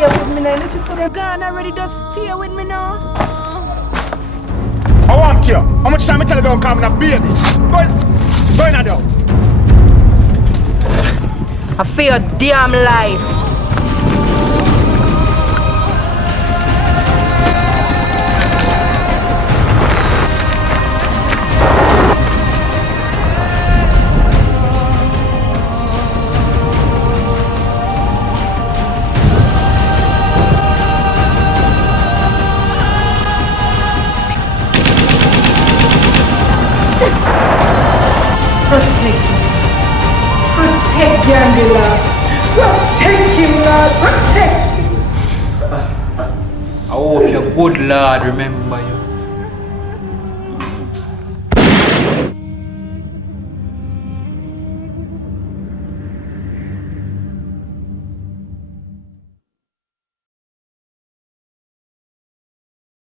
stay with me now. This is so they're gone already, just stay with me now. I want you. How much time I tell you don't come in a baby? Go in and out. I feel your damn life. Protect Gandy, Lord. Protect him, Lord. Protect him. I hope your good Lord remember you.